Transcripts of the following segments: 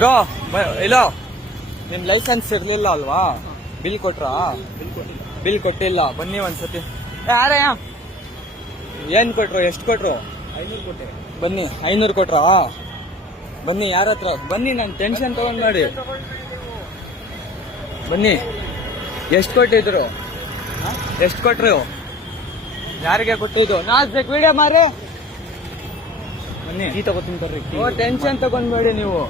Bro ಇಲ್ಲ ನಿಮ್ licence ಇರ್ಲಿಲ್ಲ ಅಲ್ವಾ? ಬಿಲ್ ಕೊಟ್ರಾ? ಬಿಲ್ ಕೊಟ್ಟಿಲ್ಲ. ಬನ್ನಿ ಒಂದ್ಸತಿ. ಯಾರಯ್ಯ ಏನ್ ಕೊಟ್ರು? ಎಷ್ಟು ಕೊಟ್ರು? 500 ಕೊಟ್ಟೆ. ಬನ್ನಿ. 500 ಕೊಟ್ರಾ? ಬನ್ನಿ. ಯಾರ ಹತ್ರ? ಬನ್ನಿ, ನಾನು ಟೆನ್ಷನ್ ತಗೊಂಡ್ ಮಾಡಿ. ಬನ್ನಿ. ಎಷ್ಟು ಕೊಟ್ಟಿದ್ರು? ಎಷ್ಟು ಕೊಟ್ರು? ಯಾರಿಗೆ ಕೊಟ್ಟಿದ್ದು? ನಾಲ್ಕು ವಿಡಿಯೋ ಮಾರಿ. ಬನ್ನಿ. ಟೀ ತಗೋತೀನಿ ಬರ್ರಿ. ಟೆನ್ಷನ್ ತಗೊಂಡ್ಬೇಡಿ ನೀವು.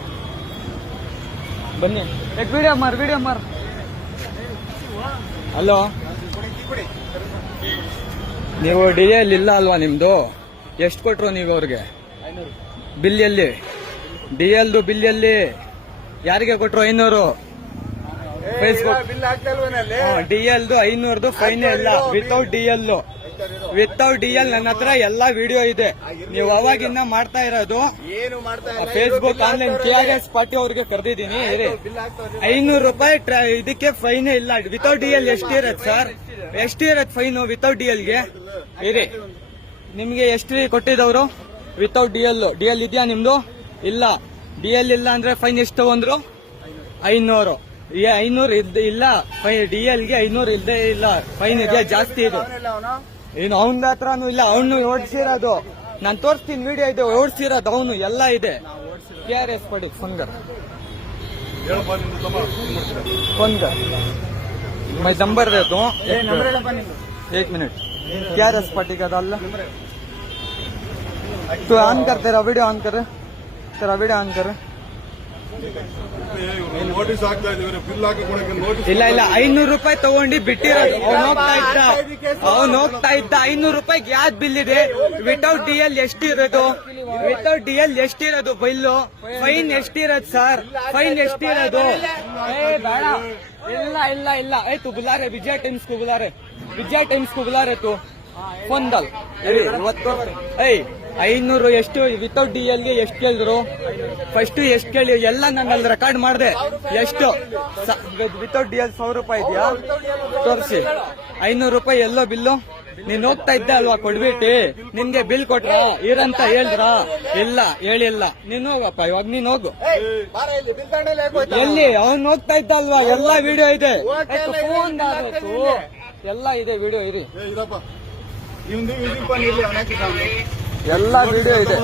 ಬನ್ನಿ. ವಿಡಿಯೋ ಮಾರ್. ಹಲೋ, ನೀವು DL ಇಲ್ಲ ಅಲ್ವಾ ನಿಮ್ದು? ಎಷ್ಟು ಕೊಟ್ರು ನೀವು ಅವ್ರಿಗೆ? 500. ಬಿಲ್ ಎಲ್ಲಿ? DLದು ಬಿಲ್ ಎಲ್ಲಿ? ಯಾರಿಗೆ ಕೊಟ್ರು 500? ಫೇಸ್ಬುಕ್ DLದು 500 ಫೈನ್ ಇಲ್ಲ. ವಿತೌಟ್ DL ನನ್ನ ಹತ್ರ ಎಲ್ಲಾ ವಿಡಿಯೋ ಇದೆ. ನೀವು ಅವಾಗಿನ್ನ ಮಾಡ್ತಾ ಇರೋದು ಫೇಸ್ಬುಕ್ ಆನ್ಲೈನ್. KRS ಪಾರ್ಟಿ ಅವ್ರಿಗೆ ಕರೆದಿದ್ದೀನಿ. 500 ರೂಪಾಯಿ ಇದಕ್ಕೆ ಫೈನ್ ಇಲ್ಲ. ವಿತೌಟ್ DL ಎಷ್ಟಿರತ್ ಸರ್? ಎಷ್ಟಿರತ್ ಫೈನ್ ವಿತೌಟ್ DLಗೆ? ಇರಿ, ನಿಮ್ಗೆ ಎಷ್ಟು ಕೊಟ್ಟಿದ್ದವರು? ವಿತೌಟ್ DL ಇದೆಯಾ ನಿಮ್ದು? ಇಲ್ಲ. DL ಇಲ್ಲ ಅಂದ್ರೆ ಫೈನ್ ಎಷ್ಟು ತಗೊಂಡ್ರು? 500. 500 ಇಲ್ಲ. DLಗೆ 500 ಇಲ್ದೇ ಇಲ್ಲ. ಫೈನ್ ಇದೆಯಾ? ಜಾಸ್ತಿ ಇದು. ಏನು ಅವನ ಹತ್ರನೂ ಇಲ್ಲ. ಅವನು ಓಡಿಸಿರೋದು ನಾನು ತೋರಿಸ್ತೀನಿ. ವಿಡಿಯೋ ಇದೆ, ಓಡಿಸಿರೋದು ಅವನು. ಎಲ್ಲ ಇದೆ. KRS ಪಡಿ ಫೋನ್ಗರ್ मैं नंबर देता हूँ. 1 मिनट. KRS पार्टी का डाल. तो ऑन कर, तेरा वीडियो ऑन कर. ನೋಟಿಸ್ ಆಗ್ತಾ ಇದ್ದೀವಿ. ಬಿಲ್ ಹಾಕಿ ಕೊಡಕ್ಕೆ ನೋಟಿಸ್ ಇಲ್ಲ 500 ರೂಪಾಯಿ ತಗೊಂಡು ಬಿಟ್ಟಿರೋದು. ಅವ್ನು ಹೋಗ್ತಾ ಇದ್ದ 500 ರೂಪಾಯಿಗೆ ಯಾವ್ದು ಬಿಲ್ ಇದೆ? Without DL ಎಷ್ಟಿರೋದು? Bill fine ಎಷ್ಟಿರೋದು sir? Fine ಎಷ್ಟಿರೋದು? ಬೇಡ. ಇಲ್ಲ तू बुला रहे विजय टाइम्स को बुला रहे तू फोन डाल. 500 ಎಷ್ಟು? ವಿತೌಟ್ DLಗೆ ಎಷ್ಟು ಕೇಳಿದ್ರು? ಫಸ್ಟ್ ಎಷ್ಟು ಕೇಳಿ ಎಲ್ಲ ನಾನು ಅಲ್ಲಿ ರೆಕಾರ್ಡ್ ಮಾಡಿದೆ. ಎಷ್ಟು ವಿತೌಟ್ DL 100 ರೂಪಾಯಿ ಇದೆಯಾ? ತೋರಿಸಿ. 500 ರೂಪಾಯಿ ಎಲ್ಲೋ ಬಿಲ್ಲು? ನೀನ್ ಹೋಗ್ತಾ ಇದ್ದ ಅಲ್ವಾ ಕೊಡ್ಬಿಟ್ಟು? ನಿನ್ಗೆ ಬಿಲ್ ಕೊಟ್ರ ಇರಂತ ಹೇಳಿದ್ರ? ಇಲ್ಲ, ಹೇಳಿಲ್ಲ. ನೀನ್ ಹೋಗಪ್ಪ, ಇವಾಗ ನೀನ್ ಹೋಗು. ಎಲ್ಲಿ ಅವ್ನು ಹೋಗ್ತಾ ಇದ್ದ ಅಲ್ವಾ? ಎಲ್ಲಾ ವಿಡಿಯೋ ಇದೆ. ಫೋನ್ ಎಲ್ಲ ಇದೆ, ವಿಡಿಯೋ ಇರಿ. ಎಲ್ಲ ವಿಡಿಯೋ ಇದೆ.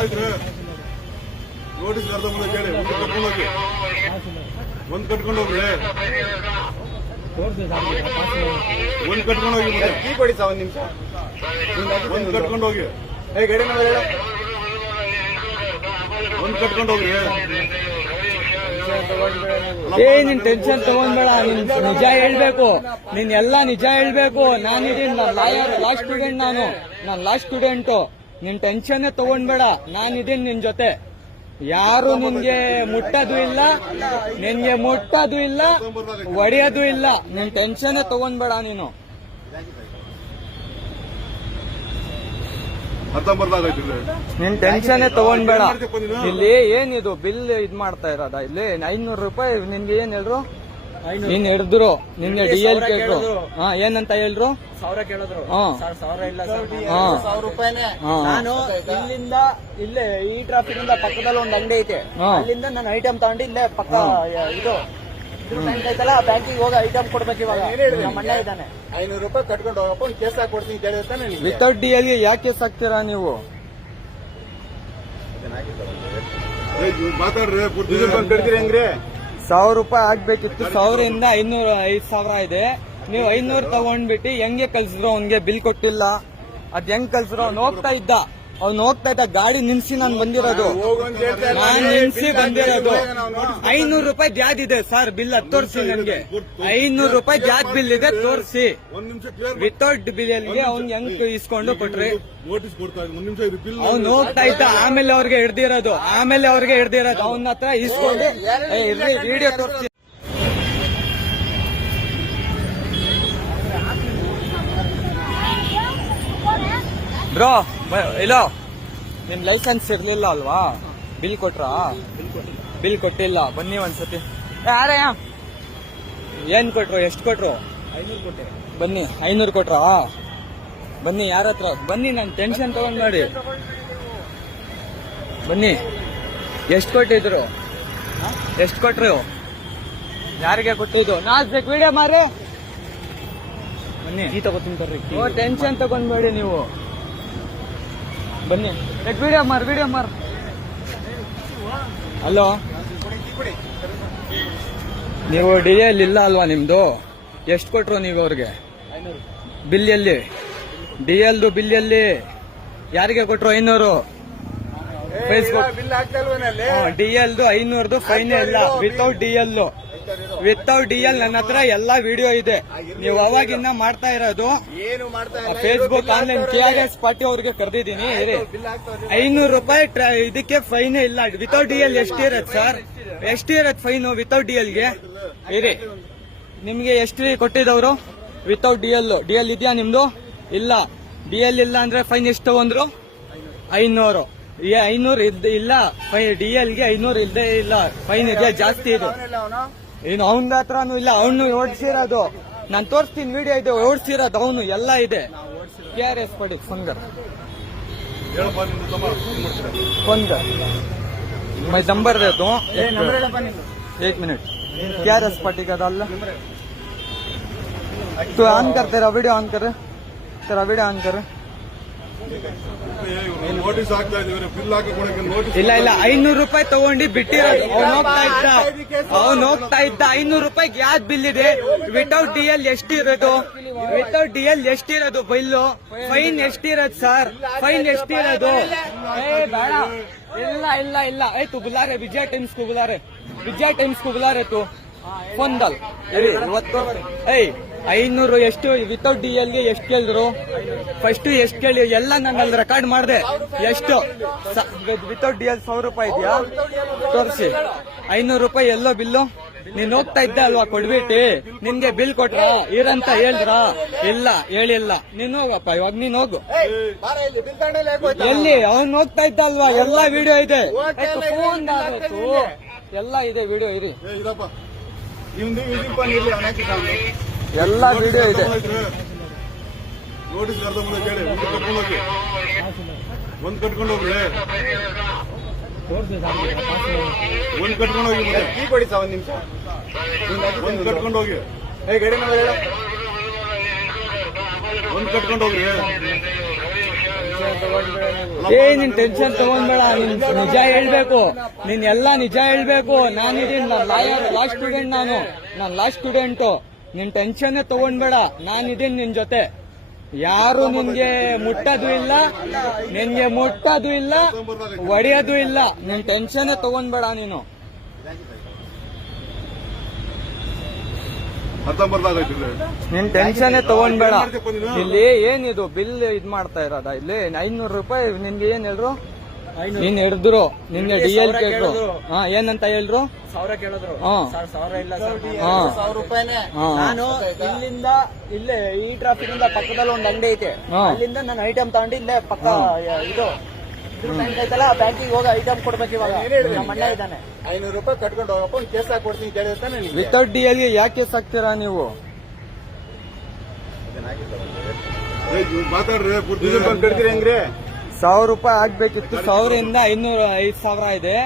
ನೋಟಿಸ್ ಅರ್ಧ ಮುಂದೆ ಕೇಳಿ ಒಂದ್ ಕಟ್ಕೊಂಡು ಹೋಗ್ರಿ. ಒಂದ್ ಕಟ್ಕೊಂಡು ಹೋಗಿ ಟೀ ಕೊಡಿ ಸರ್, 1 ನಿಮಿಷ. ಒಂದ್ ಕಟ್ಕೊಂಡು ಹೋಗಿ. ಒಂದ್ ಕಟ್ಕೊಂಡು ಹೋಗ್ರಿ. ನೀನ್ ಟೆನ್ಷನ್ ತಗೊಂಡ್ಬೇಡ. ನೀನ್ ನಿಜ ಹೇಳ್ಬೇಕು. ನೀನ್ ಎಲ್ಲಾ ನಿಜ ಹೇಳ್ಬೇಕು. ನಾನಿದ್ದೀನಿ, ನಾನು ಲಾಸ್ಟ್ ಸ್ಟೂಡೆಂಟ್. ನಿನ್ ಟೆನ್ಷನ್ ತಗೊಂಡ್ಬೇಡ. ನಾನಿದ್ದೀನಿ ನಿನ್ ಜೊತೆ. ಯಾರು ನಿನ್ಗೆ ಮುಟ್ಟೋದು ಇಲ್ಲ, ಹೊಡೆಯೋದು ಇಲ್ಲ. ನಿನ್ ಟೆನ್ಷನ್ ತಗೊಂಡ್ಬೇಡ ನೀನು. ನಿನ್ ಟೆನ್ಷನ್ ತಗೊಂಡ್ಬೇಡ. ಇಲ್ಲಿ ಏನಿದು ಬಿಲ್ ಇದ್ ಮಾಡ್ತಾ ಇರೋದ? ಇಲ್ಲಿ 500 ರೂಪಾಯಿ ನಿನ್ಗೆ ಏನ್ ಹೇಳ್ರು? ನೀನ್ ಹಿಡಿದ್ರು. ನಿನ್ಗೆ DL ಕೇಳಿದ್ರು. ಏನಂತ ಹೇಳ್ರು? 1000 ಕೇಳಿದ್ರು. 1000 ಇಲ್ಲ ಸರ್, 1000 ರೂಪಾಯಿನೇ. ನಾನು ಇಲ್ಲಿಂದ ಇಲ್ಲೇ ಈ ಟ್ರಾಫಿಕ್ ಇಂದ ಪಕ್ಕದಲ್ಲಿ ಒಂದು ಅಂಗಡಿ ಐತೆ, ಅಲ್ಲಿಂದ ನಾನು ಐಟಮ್ ತಗೊಂಡು ಇಲ್ಲೇ ಪಕ್ಕ ಇದು ಬ್ಯಾಂಕ್ ಐತಲ್ಲ, ಬ್ಯಾಂಕಿಗೆ ಹೋಗಿ ಐಟಮ್ ಕೊಡ್ಬೇಕು. ಇವಾಗ ನಮ್ಮ ಅಣ್ಣ ಇದ್ದಾನೆ. 500 ರೂಪಾಯಿ ಕಟ್ಕೊಂಡು ಹೋಗಪ್ಪ, ಒಂದು ಕೇಸ್ ಹಾಕೊಡ್ತೀನಿ ಕೇಳಿರ್ತಾನೆ. ವಿತೌಟ್ DLಗೆ ಯಾಕೆ ಕೇಸ್ ಹಾಕ್ತೀರಾ ನೀವು? ಮಾತಾಡ್ರಿ. 1000 ರೂಪಾಯಿ ಆಗ್ಬೇಕಿತ್ತು. 1000 ಇಂದ 5,000 ಇದೆ. ನೀವು 500 ತಗೊಂಡ್ಬಿಟ್ಟು ಹೆಂಗೆ ಕಳ್ಸಿದ್ರು? ಅವ್ನ್ಗೆ ಬಿಲ್ ಕೊಟ್ಟಿಲ್ಲ. ಅದ್ ಹೆಂಗ್ ಕಳ್ಸಿದ್ರು? ಅವ್ನು ಹೋಗ್ತಾ ಇದ್ದ ಗಾಡಿ ನಿಲ್ಸಿ ನಾನು ಬಂದಿರೋದು. 500 ರೂಪಾಯಿ ಯಾವ್ದಿದೆ ಸರ್ ಬಿಲ್? ಅದು ತೋರಿಸಿ ನನ್ಗೆ. 500 ರೂಪಾಯಿ ಯಾವ್ದು ಬಿಲ್ ಇದೆ ತೋರಿಸಿ. ವಿತೌಟ್ ಬಿಲ್ಗೆ ಅವ್ನ್ ಹೆಂಗ್ ಇಸ್ಕೊಂಡು ಕೊಟ್ರಿ? ಅವ್ನು ಹೋಗ್ತಾ ಇದ್ದ, ಆಮೇಲೆ ಅವ್ರಿಗೆ ಹಿಡ್ದಿರೋದು. ಅವನ ಹತ್ರ ಇಸ್ಕೊಂಡು ವಿಡಿಯೋ ತೋರಿಸಿ. ಬ್ರೋ ಇಲ್ಲ, ನಿಮ್ ಲೈಸೆನ್ಸ್ ಇರ್ಲಿಲ್ಲ ಅಲ್ವಾ? ಬಿಲ್ ಕೊಟ್ರಾ? ಬಿಲ್ ಕೊಟ್ಟಿಲ್ಲ. ಬನ್ನಿ ಒಂದ್ಸತಿ. ಯಾರಯ್ಯ ಏನ್ ಕೊಟ್ರು? ಎಷ್ಟು ಕೊಟ್ರು? 500 ಕೊಟ್ಟೆ. ಬನ್ನಿ. 500 ಕೊಟ್ರಾ? ಬನ್ನಿ. ಯಾರ ಹತ್ರ? ಬನ್ನಿ, ನಾನು ಟೆನ್ಷನ್ ತಗೊಂಡ್ ಮಾಡಿ. ಬನ್ನಿ. ಎಷ್ಟು ಕೊಟ್ಟಿದ್ರು? ಎಷ್ಟು ಕೊಟ್ರು ಯಾರಿಗೆ ಕೊಟ್ಟಿದ್ದು ನಾಲ್ಕು ವಿಡಿಯೋ ಮಾರಿ ಬನ್ನಿ ಈ ತಗೋತೀನಿ ಬರ್ರಿ ಟೆನ್ಷನ್ ತಗೊಂಡ್ಬೇಡಿ ನೀವು ಬನ್ನಿ ವಿಡಿಯೋ ಮಾರ್ ಹಲೋ ನೀವು DL ಇಲ್ಲ ಅಲ್ವಾ ನಿಮ್ದು ಎಷ್ಟು ಕೊಟ್ರು ನೀವು ಅವ್ರಿಗೆ ಬಿಲ್ ಎಲ್ಲಿ DLದು ಬಿಲ್ ಎಲ್ಲಿ ಯಾರಿಗೆ ಕೊಟ್ರು 500 ಫೇಸ್ಬುಕ್ DLದು 500 ಫೈನ್ ಇಲ್ಲ ವಿತೌಟ್ DL ನನ್ನ ಹತ್ರ ಎಲ್ಲಾ ವಿಡಿಯೋ ಇದೆ ನೀವು ಅವಾಗಿನ್ನ ಮಾಡ್ತಾ ಇರೋದು ಫೇಸ್ಬುಕ್ ಆನ್ಲೈನ್ KRS ಪಾರ್ಟಿ ಅವ್ರಿಗೆ ಕರೆದಿದ್ದೀನಿ 500 ರೂಪಾಯಿ ಇದಕ್ಕೆ ಫೈನ್ ಇಲ್ಲ ವಿತೌಟ್ DL ಎಷ್ಟಿರತ್ ಸರ್ ಎಷ್ಟಿರತ್ ಫೈನ್ ವಿತೌಟ್ DLಗೆ ಇರಿ ನಿಮ್ಗೆ ಎಷ್ಟು ಕೊಟ್ಟಿದ್ದವ್ರು ವಿತೌಟ್ DL ಇದೆಯಾ ನಿಮ್ದು ಇಲ್ಲ DL ಇಲ್ಲ ಅಂದ್ರೆ ಫೈನ್ ಎಷ್ಟು ತಗೊಂಡ್ರು 500 ಇಲ್ಲ DLಗೆ 500 ಇಲ್ದೇ ಇಲ್ಲ ಫೈನ್ ಇದೆ ಜಾಸ್ತಿ ಇದು ಇನ್ನು ಅವನ ಹತ್ರನೂ ಇಲ್ಲ ಅವನು ಓಡಿಸಿರೋದು ನಾನು ತೋರಿಸ್ತೀನಿ ವಿಡಿಯೋ ಇದೆ ಓಡಿಸಿರೋದು ಅವನು ಎಲ್ಲ ಇದೆ KRS ಪಡಿ ಫೋನ್ಗರ್ ಹೇಳಪ್ಪ ನಿಮ್ದು ತಮ್ಮ ಏನ್ ಮಾಡ್ತೀರಾ? मैं नंबर देता हूँ 1 मिनट KRS पार्टी का डाल तो ऑन कर तेरा वीडियो ऑन कर ನೋಟಿಸ್ ಹಾಕ್ತಾ ಇದೀವಿ ಬಿಲ್ ಹಾಕಿ ಕೊಡಕ್ಕೆ ನೋಟಿಸ್ ಇಲ್ಲ 500 ರೂಪಾಯಿ ತಗೊಂಡು ಬಿಟ್ಟಿರೋದು ಅವ್ನು ಹೋಗ್ತಾ ಇದ್ದ 500 ರೂಪಾಯಿಗೆ ಯಾವ್ದು ಬಿಲ್ ಇದೆ without DL ಎಷ್ಟಿರೋದು bill fine ಎಷ್ಟಿರೋದು sir fine ಎಷ್ಟಿರೋದು ಬೇಡ ಇಲ್ಲ तू बुला रहे विजय टाइम्स को बुला रहे तू फोन डाल ಇವತ್ತು 500 ಎಷ್ಟು ವಿತೌಟ್ DLಗೆ ಎಷ್ಟು ಕೇಳಿದ್ರು ಫಸ್ಟ್ ಎಷ್ಟು ಕೇಳಿ ಎಲ್ಲ ನಾನು ಅಲ್ಲಿ ರೆಕಾರ್ಡ್ ಮಾಡಿದೆ ಎಷ್ಟು ವಿತೌಟ್ DL 100 ರೂಪಾಯಿ ಇದೆಯಾ ತೋರಿಸಿ 500 ರೂಪಾಯಿ ಎಲ್ಲೋ ಬಿಲ್ಲು ನೀನ್ ಹೋಗ್ತಾ ಇದ್ದ ಅಲ್ವಾ ಕೊಡ್ಬಿಟ್ಟಿ ನಿನ್ಗೆ ಬಿಲ್ ಕೊಟ್ರ ಇರಂತ ಹೇಳಿದ್ರ ಇಲ್ಲ ಹೇಳಿಲ್ಲ ನೀನ್ ಹೋಗಪ್ಪ ಇವಾಗ ನೀನ್ ಹೋಗು ಎಲ್ಲಿ ಅವ್ನ್ ಹೋಗ್ತಾ ಇದ್ದ ಅಲ್ವಾ ಎಲ್ಲಾ ವಿಡಿಯೋ ಇದೆ ಫೋನ್ ಎಲ್ಲ ಇದೆ ವಿಡಿಯೋ ಇರಿ ಇದಪ್ಪ ಇವ್ದು ಇದಪ್ಪ ನೀರ್ಲಿ ಅವನಾಕಿ ಎಲ್ಲಾ ವಿಡಿಯೋ ಇದೆ ನೋಟಿಸ್ ಅರ್ಧ ಮುಂದೆ ಕೇಳಿ ಒಂದ್ ಕಟ್ಕೊಂಡು ಹೋಗ್ರಿ ಒಂದ್ ಕಟ್ಕೊಂಡು ಹೋಗಿ ಮತ್ತೆ ಕೀ ಕೊಡಿ ಸರ್ 1 ನಿಮಿಷ ಒಂದ್ ಕಟ್ಕೊಂಡು ಹೋಗಿ ಗಾಡಿ ನಂಬರ್ ಹೇಳ ಒಂದ್ ಕಟ್ಕೊಂಡು ಹೋಗ್ರಿ ನೀನ್ ಟೆನ್ಷನ್ ತಗೊಂಡ್ಬೇಡ ನೀನ್ ನಿಜ ಹೇಳ್ಬೇಕು ನೀನ್ ಎಲ್ಲಾ ನಿಜ ಹೇಳ್ಬೇಕು ನಾನಿದೀನಿ ನಾನ್ ಲಾಯರ್ ಲಾ ಸ್ಟೂಡೆಂಟ್ ನಿನ್ ಟೆನ್ಷನ್ ತಗೊಂಡ್ಬೇಡ ನಾನಿದೀನಿ ನಿನ್ ಜೊತೆ ಯಾರು ನಿನ್ಗೆ ಮುಟ್ಟೋದು ಇಲ್ಲ ಹೊಡೆಯೋದು ಇಲ್ಲ ನಿನ್ ಟೆನ್ಷನ್ ತಗೊಂಡ್ಬೇಡ ನೀನು 19 ನಿನ್ ಟೆನ್ಷನ್ ತಗೊಂಡ್ಬೇಡ ಇಲ್ಲಿ ಏನಿದು ಬಿಲ್ ಇದ್ ಮಾಡ್ತಾ ಇರೋದ ಇಲ್ಲಿ 500 ರೂಪಾಯಿ ನಿನ್ಗೆ ಏನ್ ಹೇಳ್ರು ನೀನ್ ಹಿಡಿದ್ರು ನಿನ್ನೆ DL ಕೇಳ್ರು ಏನಂತ ಹೇಳ್ರು 1000 ಕೇಳಿದ್ರು ಸರ್ 1000 ಇಲ್ಲ ಸರ್ 1000 ರೂಪಾಯಿನೇ ನಾನು ಇಲ್ಲಿಂದ ಇಲ್ಲೇ ಈ ಟ್ರಾಫಿಕ್ ಇಂದ ಪಕ್ಕದಲ್ಲಿ ಒಂದು ಅಂಗಡಿ ಐತೆ ಅಲ್ಲಿಂದ ನಾನು ಐಟಮ್ ತಗೊಂಡು ಇಲ್ಲೇ ಪಕ್ಕ ಇದು ಬ್ಯಾಂಕ್ ಐತಲ್ಲ ಆ ಬ್ಯಾಂಕಿಗೆ ಹೋಗಿ ಐಟಮ್ ಕೊಡ್ಬೇಕು ಇವಾಗ ನಮ್ಮ ಅಣ್ಣ ಇದ್ದಾನೆ 500 ರೂಪಾಯಿ ಕಟ್ಕೊಂಡು ಹೋಗಪ್ಪ ಒಂದು ಕೇಸ್ ಹಾಕೊಡ್ತೀನಿ ಕೇಳಿರ್ತಾನೆ ವಿತೌಟ್ DLಗೆ ಯಾಕೆ ಕೇಸ್ ಹಾಕ್ತೀರಾ ನೀವು ಮಾತಾಡ್ರಿ ಕಟ್ತೀರಿ ಹೆಂಗ್ರಿ 1000 ರೂಪಾಯಿ ಆಗ್ಬೇಕಿತ್ತು 1000 ಇಂದ 5,000 ಇದೆ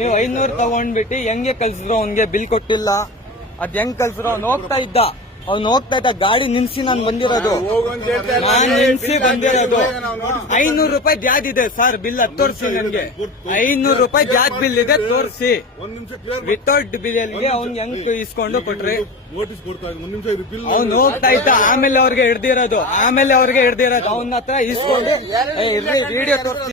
ನೀವು 500 ತಗೊಂಡ್ಬಿಟ್ಟು ಹೆಂಗೆ ಕಳ್ಸಿದ್ರು ಅವ್ನ್ಗೆ ಬಿಲ್ ಕೊಟ್ಟಿಲ್ಲ ಅದ್ ಹೆಂಗ್ ಕಳ್ಸಿದ್ರು ಅವ್ನು ಹೋಗ್ತಾ ಇದ್ದ ಗಾಡಿ ನಿಲ್ಸಿ ನಾನು ಬಂದಿರೋದು 500 ರೂಪಾಯಿ ಯಾವ್ದಿದೆ ಸರ್ ಬಿಲ್ ಅದು ತೋರಿಸಿ ನನ್ಗೆ 500 ರೂಪಾಯಿ ಯಾವ್ದು ಬಿಲ್ ಇದೆ ತೋರಿಸಿ ವಿತೌಟ್ ಬಿಲ್ಗೆ ಅವ್ನ್ ಹೆಂಗ್ ಇಸ್ಕೊಂಡು ಕೊಟ್ರಿ ನೋಟಿಸ್ ಕೊಡ್ತಾ ಒಂದ್ ನಿಮಿಷ ಬಿಲ್ ಅವ್ನು ಹೋಗ್ತಾ ಇದ್ದ ಆಮೇಲೆ ಅವ್ರಿಗೆ ಹಿಡ್ದಿರೋದು ಅವನ ಹತ್ರ ಇಸ್ಕೊಂಡು ವಿಡಿಯೋ ತೋರಿಸಿ